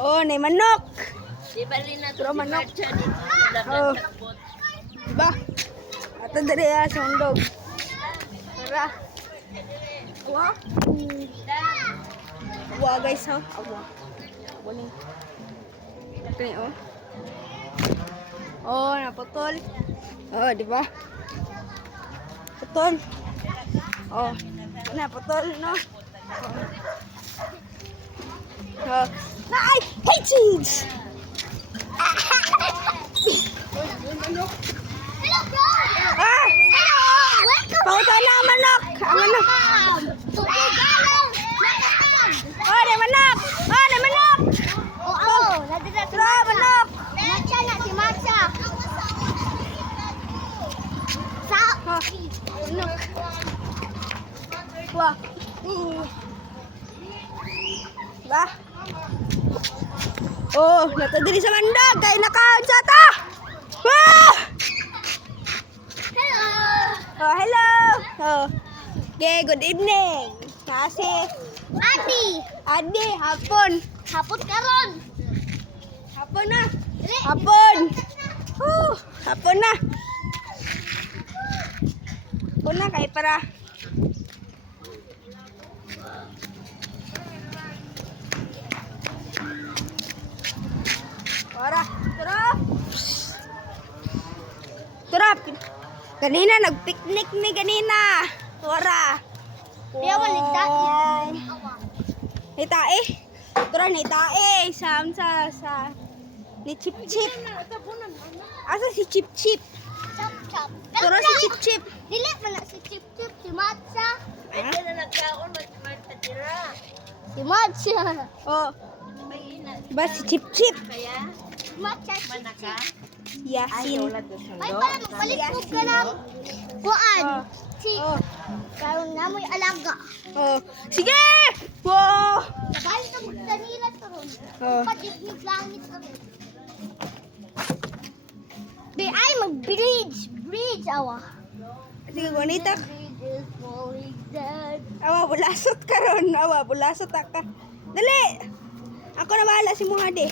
Oh, nay manok. Di ba rin na Pero si manok. Marcia dito sa Oh. dagat takbot? Diba? Ato diri sa undog. Tara. Awa. Awa guys ha. Awa. Awa ni. Ito ni oh. Oh, naputol. Oh, di ba? Putol. Oh, naputol no. Oh. Ay, hey cheese. Hello, bro! Ah! Hello! Welcome! Pauta na ang manok. Ang manok. Oh, di manok. Oh, di manok. Oo, nadala si Tara, manok. Matcha na si Matcha. Sa... Oh, manok. Wah. Ba? Oh, natadiri sa mandag kay nakaunsa ta. Wah! Hello! Oh, hello. Oh. Okay, good evening. Kasi Ati! adi hapon. Hapot karon. Hapon na. Dili. Hapon. Hapon na. Hapon na kay para Tara, tara. Tara. Kanina nagpiknik ni kanina. Tara. Di awan ni Dati. Ni tae. Tara ni tae sa ni Chip Chip. Asa si Chip Chip? Chop chop. Tara si Chip Chip. Dili man na si Chip Chip, si Matcha. Ay, di na nagkaon, magtatira. Si Matcha. Oh, May ina. ba si Chip Chip? Kaya, Matcha si manaka. Yasin. Ay, pala magpalit mo ka ng kuan. Oh. Si... Oh, Karon na mo'y alaga. oh. Sige! Wow! Sabay na mo kanila karon. Oh. Patignig langit karon. Di ay mag-bridge. Bridge awa. Sige, gunita. Bridge is falling down. Awa, bulasot ka ron. Awa, bulasot ka. Dali! Ako na bahala si Muhade.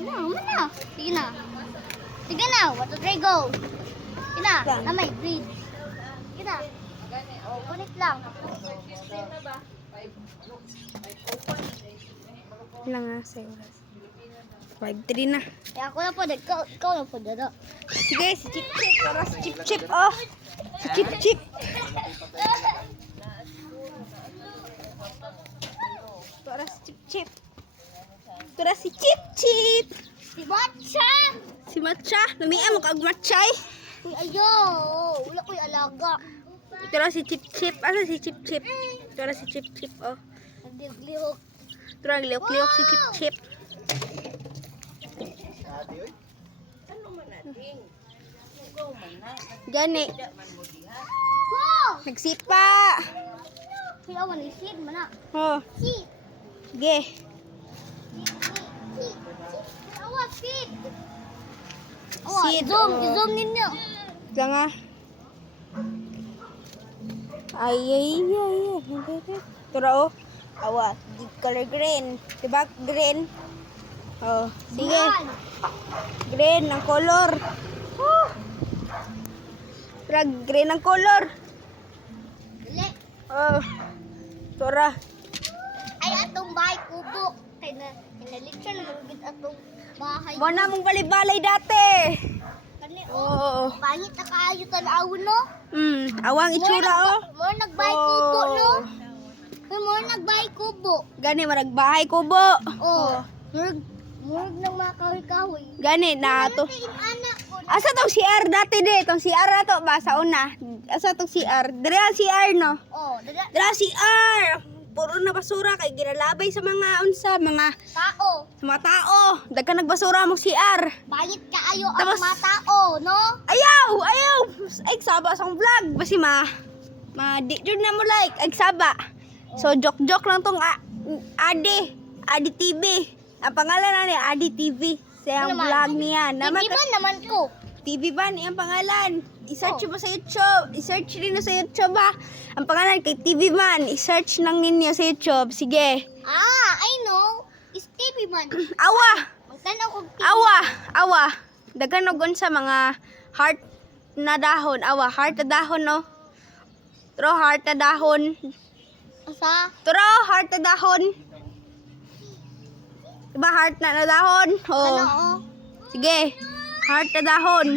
Na. Sige na. Sige na. What to try go? Sige na. Saan? Na may bridge. Sige na. Ulit lang. Ilang nga sa oras? 5:03 na. Kaya ako na po. Ikaw na po dada. Sige, si Chip Chip. Tara si Chip Chip. Oh, si Chip Chip. Tara si Chip Chip. Tara si Chip Chip. Si Matcha. Si Matcha. Lumiya mo kag Matchay. Uy, ayo. Wala ko'y alaga. Tara si Chip Chip. Asa si Chip Chip? Tara si Chip Chip. Oh. Nagdiglihok. Tara liok-liok si Chip Chip. Gani. Oh! Nagsipa. Kaya awan ni Sid man na. Oh, Si. ge. Awa, Sid. Awa, Sid, i-zoom. oh. I-zoom ninyo. Nga. Ay. Tara oh. Awa, di color green. Diba green? Oh, sige. Yan. Green ang color. Oh. Tara, green ang color. Dili. Oh. Tara. Ay, atong bahay kubo. Kaya na, kinalitsa na magigit atong bahay. Wala mong balay-balay dati. Kani, Oo. pangit na kaayo tanawon, no? Awang itsura oh. Mo nagbahay kubo, no? Mo nagbahay kubo. Gani maragbahay kubo. Oh. Murag ng mga kahoy-kahoy. Gani na to. Ito yung anak ko. Asa tong CR dati de, tong CR na to ba sa una? Asa tong CR? Dire ang CR no. Oh, dada. Dire ang CR. Puro na basura kay ginalabay sa mga unsa, Tao. sa mga tao. Dagkan nagbasura mo CR. Pangit kaayo ang Tapos- mga tao, no? Ayaw. Ay saba sa vlog basi di jud na mo like ay saba. So joke lang tong Adi TV. Ang pangalan na ni Adi TV. Sa Ano naman? vlog niya. Hindi ba naman ko? TV ba ang pangalan? I-search mo sa YouTube. I-search rin sa YouTube ba? Ang pangalan kay TV Man. I-search lang ninyo sa YouTube. Sige. I know. It's TV man. Awa. Magtanaw ko Awa. Daghan og sa mga heart na dahon. Awa, heart na dahon no. Tro heart na dahon. sa Tro heart na dahon. Diba heart na dahon? Oh. ano oh. Sige. Heart na dahon.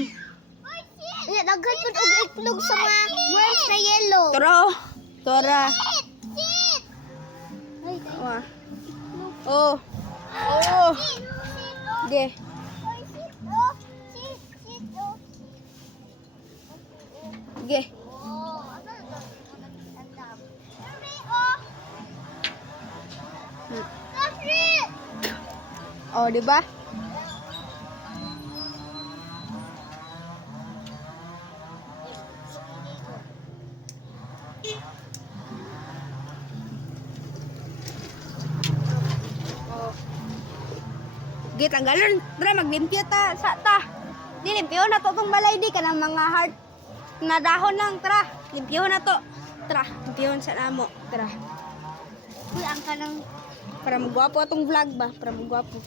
Nya daghan pud og itlog sa mga worms na yellow. Tro. Tora. Ay, Awa. Oh. Oh. Sige. Sige. Oh, di ba? Oh. Sige, tanggalon. Tara, maglimpyo ta. Sa ta. Di, limpyo na to itong balay di. Kanang mga heart na dahon lang. Tara, limpyo na to. Tara, limpyo sa namo. Tara. Uy, ang kanang Para magwapo atong vlog ba? Para magwapo.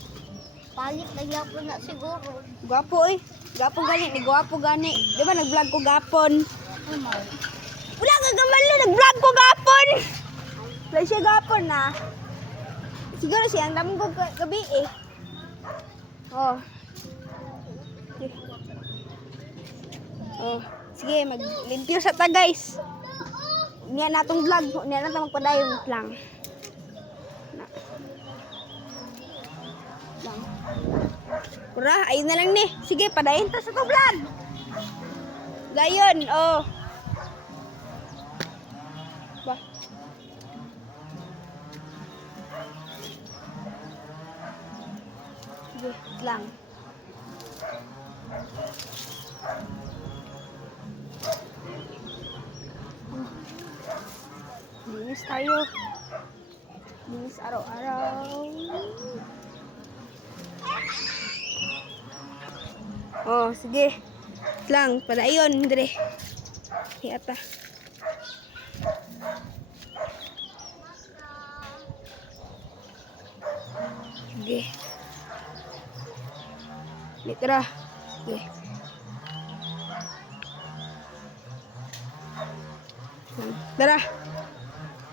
palit na yapon na siguro. Gwapo eh. Gwapo gani. Ni gwapo gani. Di ba nag-vlog ko gapon? Wala ka gamalo. Nag-vlog ko gapon. Wala siya gapon na. Siguro siya ang daming ko gabi eh. Oh. Sige. Oh. Sige, maglimpyo sa ta guys. Niya natong vlog. Niya natong magpadayon lang. Pura, ayun na lang ni. Sige, padayin ta sa to vlog. Gayon, oh. Ba. Sige, lang. Linis tayo. Linis araw-araw. Oh, sige. Lang, padayon, dire. Hiyata. Sige. Litra. Sige. Tara.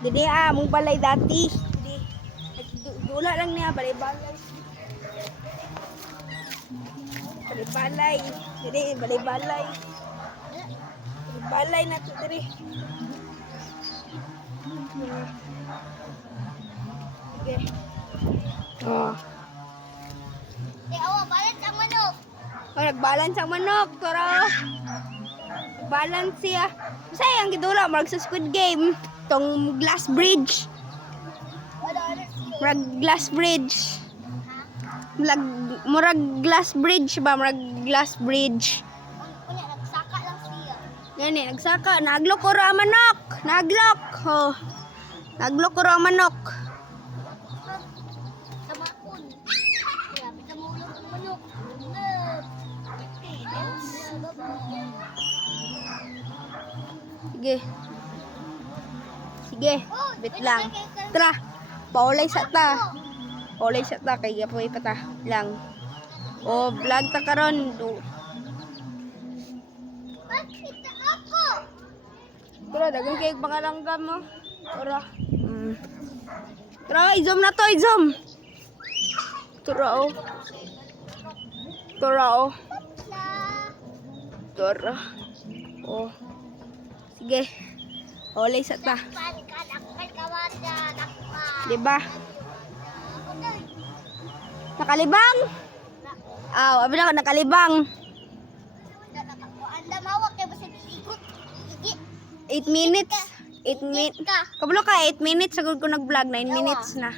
Dili mong balay dati. Dili. Dula lang niya, balay-balay. Balay-balay. Dili, balay-balay. Balay na to, dili. Sige. Oh. Awa, balat ang manok. Oh, nag-balance ang manok, tara. Balance siya. Masaya ang gidula, marag sa Squid Game. Tong glass bridge. Marag glass bridge. Murag glass bridge ba? Murag glass bridge. Kunya, nagsaka lang siya. Yan eh, nagsaka. Naglok ko ra ang manok. Naglok. Oh. Naglok ko ra ang manok. Tamakon. Kaya, pitamulog ang manok. Sige. Sige. Bit lang. Tara. Paulay sa ta. Paulay sa ta. Kaya po ipata. Lang. O, vlog ta karon. Kita ako. Tara, dagang kayo pangalanggam mo. Tara. Tara, i-zoom na to, i-zoom. Tara, oh. Tara, oh. Tara. Oh. Sige. Olay sa ta. Diba? Nakalibang? Aw, abi na ako nakalibang. Anda mawak kay basta ikot. 8 minutes. 8 minutes. Kabalo ka, 8 minutes. Sagod ko nag-vlog. 9 minutes na.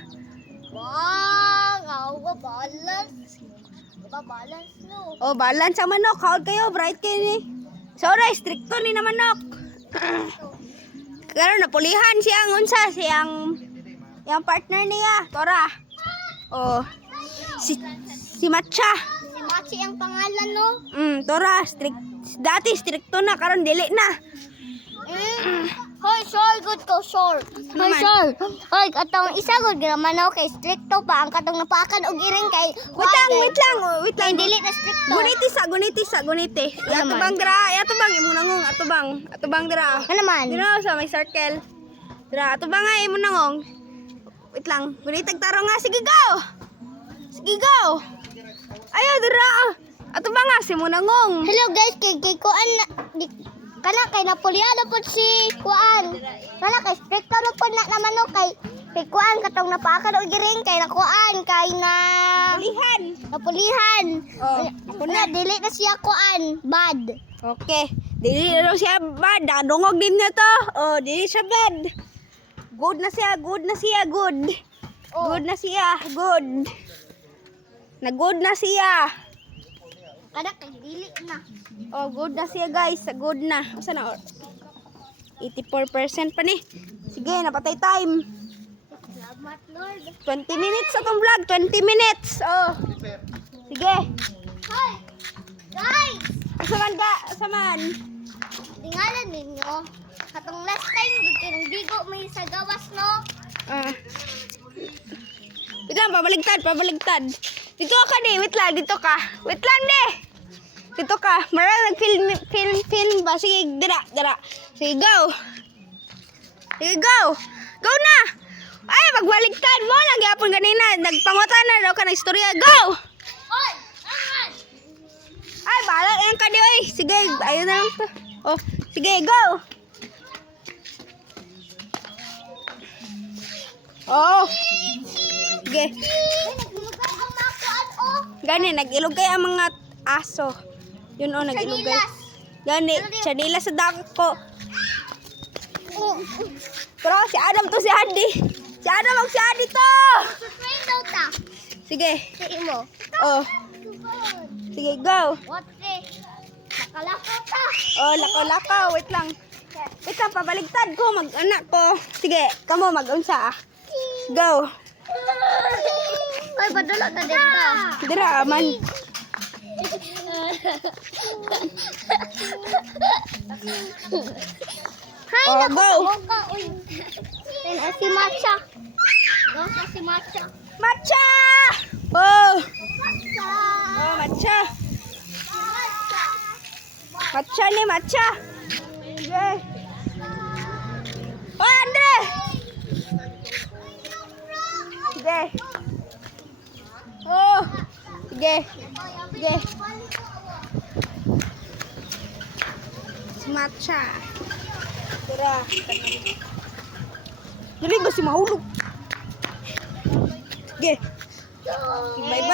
Wow, awa balance. Ba balance no. Oh, balance ang manok. Kaon kayo, bright kayo ni. Sorry, stricto ni na manok. Karon napulihan siyang unsa, siyang yang partner niya, Tora. Oh. Si Matcha. Si Machi ang pangalan no. Tora, strict. Dati stricto na, karon dili na. Hoy, sure, good ko, sure. Hoy, Naman. sure. Hoy, katong isa good graman okay, stricto pa ang katong napakan og iring kay. Wait lang. Dili na stricto. Guniti. Ano naman? Atubang dra, atubang imo nangong, atubang dra. Ano naman? Dira sa may circle. Dra, atubang nga imo nangong. Wait lang, gunitag taro nga, sige go. Ayo dira. Atubang nga si mo nangong. Hello guys, kay kuan kana kay napuliado pod si kuan. Kana kay stricto na pod na naman no kay kuan katong napakan og iring kay na kuan kay na Pulihan. napulihan. Oh, Kuna dili na siya kuan, bad. Okay. Dili na siya bad. Dungog din niya to. Oh, dili siya bad. Good na siya. Oh. Good na siya. Kada kay dili na. Oh, good na siya guys. Good na. Asa na? 84% pa ni. Sige, napatay time. Salamat Lord. 20 minutes sa tong vlog. 20 minutes. Oh. Sige. Hoy! Guys! Asaman. Tingalan ninyo. Katong last time, kinang digo may sa gawas, no? Ah. Wait lang, pabaligtad. Dito ka di, wait lang, dito ka. Wait lang di. Dito ka. Marang nag-film ba? Sige, dira. Sige, go. Go na. Ay, magbaligtad mo. Nagyapon kanina. Nagpangutan na daw ka ng istorya. Go. Hoy! Ahan! Ay, bahala yan ka di, oy. Sige, ayun na lang to. Oh, sige, go. Oh. Sige. Ay, naglulugan ang mga kuan, oh! Gani, nag-ilog kaya ang mga aso. Yun o, nag-ilog kaya. Chanilas. Gani, chanila sa dako. Oh! Pero si Adam to, si Adi. Si Adam ang si Adi to. Sutrain daw ta. Sige. Sa imo. Oh, sige, go. What eh? Nakalako ta. Oh, lakaw. Wait lang, pabaligtad ko. Mag-anak ko. Sige, kamo mag-unsa. Go. Ay, padala ka din ka. Dira, man. Hay, Oh, naku, go. tawag ka, uy. Yan, si Matcha. Gawin si Matcha. Matcha! Oh, Matcha. oh, matcha. Matcha. Matcha ni matcha. Sige. Oh, Andre! Sige. Oh, sige. Si matcha. Tira. Dali ba si mahulog? Sige. Bye-bye.